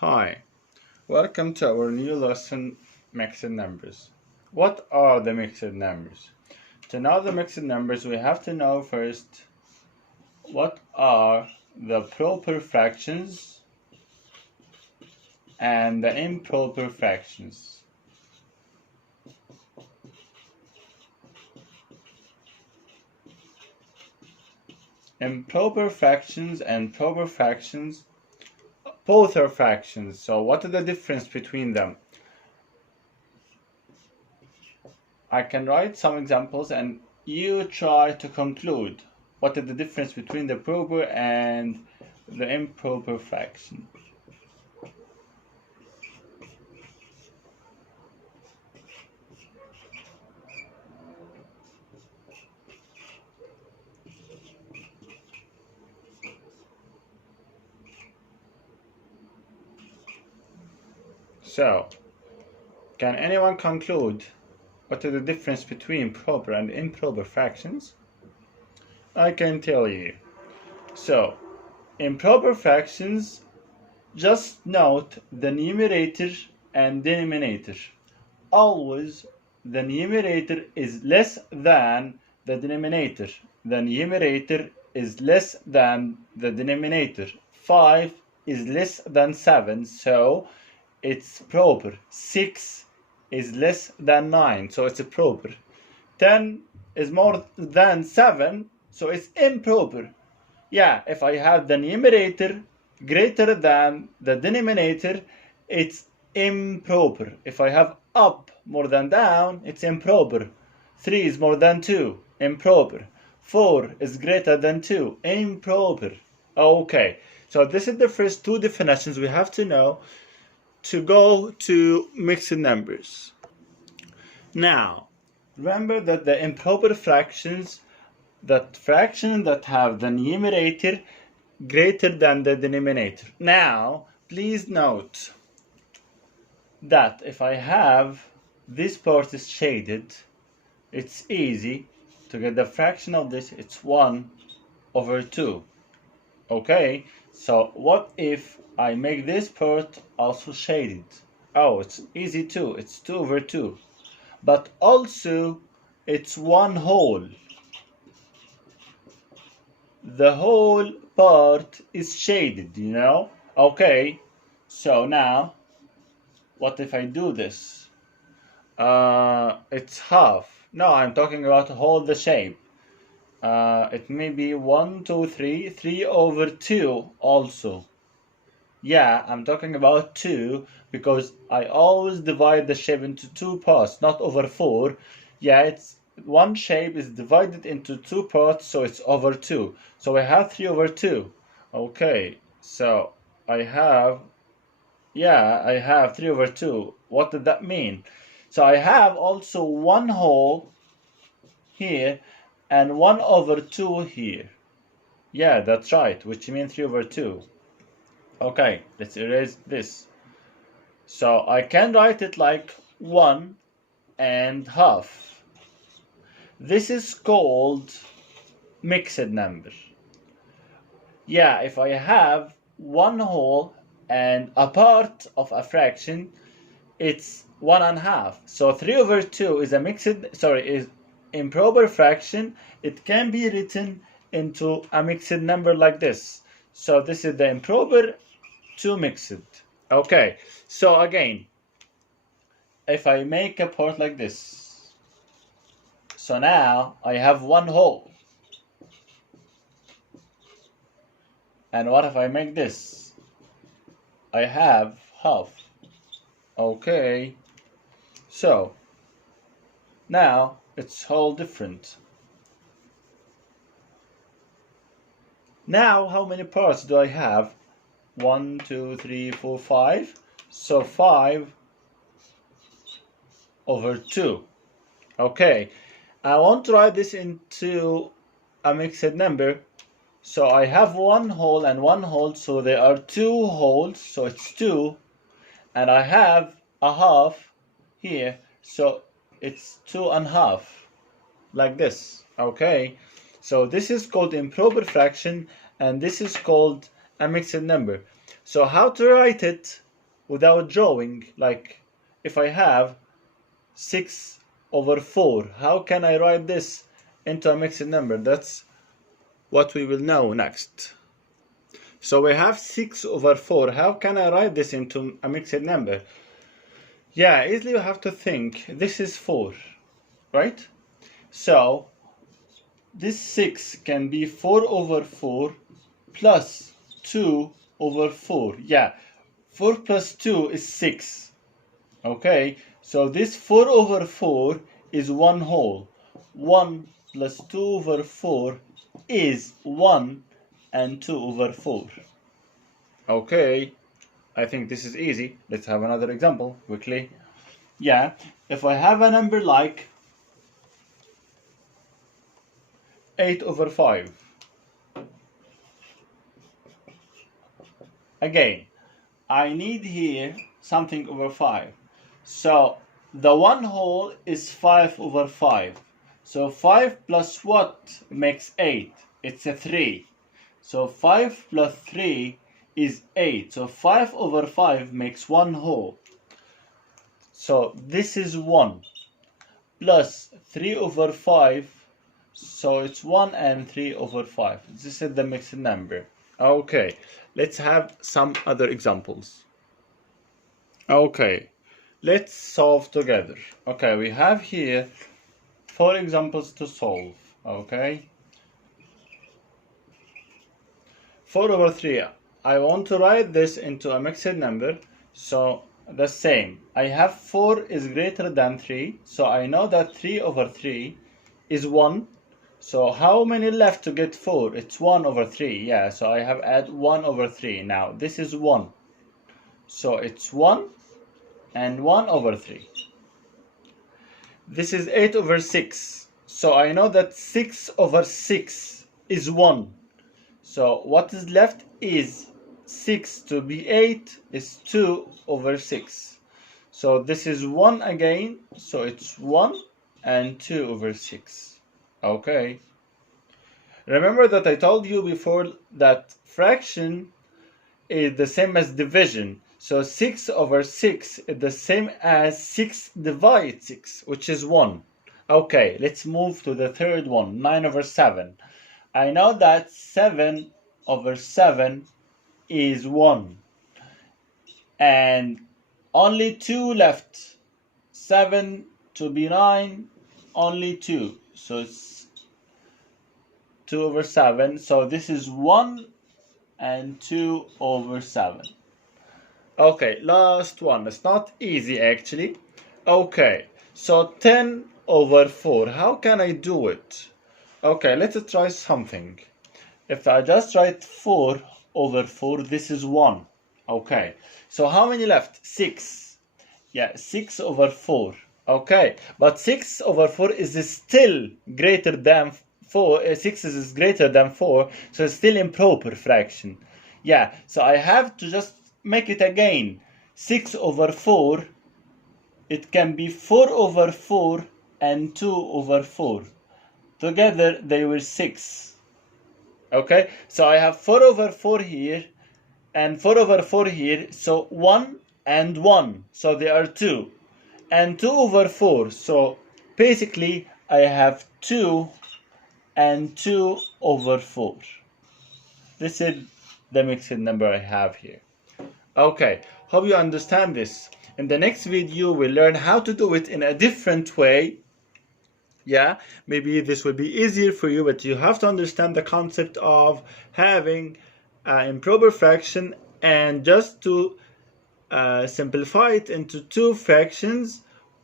Hi, welcome to our new lesson, mixed numbers. What are the mixed numbers? To know the mixed numbers, we have to know first what are the proper fractions and the improper fractions. Improper fractions and proper fractions, both are fractions. So what is the difference between them? I can write some examples and you try to conclude what is the difference between the proper and the improper fraction. So, can anyone conclude what is the difference between proper and improper fractions? I can tell you. So, improper fractions, just note the numerator and denominator. Always the numerator is less than the denominator. The numerator is less than the denominator. 5 is less than 7, so it's proper. 6 is less than 9, so it's proper. 10 is more than 7, so it's improper. Yeah, if I have the numerator greater than the denominator, it's improper. If I have up more than down, it's improper. 3 is more than 2, improper. 4 is greater than 2, improper. Okay, so this is the first two definitions we have to know to go to mixed numbers. Now, remember that the improper fractions, that fraction that have the numerator greater than the denominator. Now, please note that if I have this part is shaded, it's easy to get the fraction of this. It's 1 over 2. Okay, so what if I make this part also shaded? Oh, it's easy too. It's 2 over 2. But also, it's one whole. The whole part is shaded, you know? Okay, so now, what if I do this? It's half. No, I'm talking about hold the shape. It may be 1, 2, 3, 3 over 2 also. Yeah, I'm talking about 2 because I always divide the shape into two parts, not over 4. Yeah, it's one shape is divided into two parts, so it's over 2. So I have 3 over 2. Okay, so I have 3 over 2. What did that mean? So I have also one whole here and 1 over 2 here. Yeah, that's right, which means 3 over 2. Okay, let's erase this. So I can write it like 1 and half. This is called mixed number. Yeah, if I have one whole and a part of a fraction, it's 1 and half. So 3 over 2 is is improper fraction. It can be written into a mixed number like this. So this is the improper to mixed. Okay, so again, if I make a part like this, so now I have one whole. And what if I make this? I have half. Okay, so now it's whole different. Now how many parts do I have? 1, 2, 3, 4, 5. So 5 over 2. Okay, I want to write this into a mixed number. So I have one whole and one whole, so there are two wholes, so it's 2. And I have a half here, so it's 2 and half, like this. Okay, so this is called improper fraction, and this is called a mixed number. So how to write it? without drawing. Like if I have 6 over 4, how can I write this into a mixed number? That's what we will know next. So we have 6 over 4. How can I write this into a mixed number? Yeah, easily you have to think. This is 4, right? So this 6 can be 4 over 4 plus 2 over 4. Yeah, 4 plus 2 is 6. Okay, so this 4 over 4 is 1 whole. 1 plus 2 over 4 is 1 and 2 over 4. Okay, I think this is easy. Let's have another example quickly. Yeah, if I have a number like 8 over 5. Again, I need here something over 5. So the 1 whole is 5 over 5. So 5 plus what makes 8? It's a 3. So 5 plus 3 is 8. So 5 over 5 makes 1 whole. So this is 1 plus 3 over 5. So it's 1 and 3 over 5. This is the mixed number. Okay, let's have some other examples. Okay, let's solve together. Okay, we have here 4 examples to solve. Okay, 4 over 3. I want to write this into a mixed number. So the same. I have 4 is greater than 3. So I know that 3 over 3 is 1. So how many left to get 4? It's 1 over 3. Yeah, so I have add 1 over 3. Now this is 1. So it's 1 and 1 over 3. This is 8 over 6. So I know that 6 over 6 is 1. So what is left is 6 to be 8 is 2 over 6. So this is 1 again. So it's 1 and 2 over 6. Okay. Remember that I told you before that fraction is the same as division. So 6 over 6 is the same as 6 divided 6, which is 1. Okay, let's move to the third one, 9 over 7. I know that 7 over 7 is 1. And only 2 left. 7 to be 9, only 2. So it's 2 over 7. So this is 1 and 2 over 7. Okay, last one. It's not easy actually. Okay, so 10 over 4. How can I do it? Okay, let's try something. If I just write 4 over 4, this is 1. Okay, so how many left? 6. Yeah, 6 over 4. Okay, but 6 over 4 is still greater than 4. 6 is greater than 4, so it's still improper fraction. Yeah, so I have to just make it again. 6 over 4, it can be 4 over 4 and 2 over 4. Together they were 6. Okay, so I have 4 over 4 here and 4 over 4 here, so 1 and 1, so they are 2. And 2 over 4, so basically I have 2 and 2 over 4. This is the mixed number I have here. Okay, hope you understand this. In the next video we'll learn how to do it in a different way. Yeah, maybe this will be easier for you, but you have to understand the concept of having an improper fraction, and just to simplify it into 2 fractions.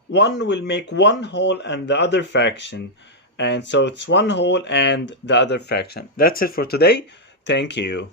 One will make 1 whole and the other fraction, and so it's 1 whole and the other fraction. That's it for today. Thank you.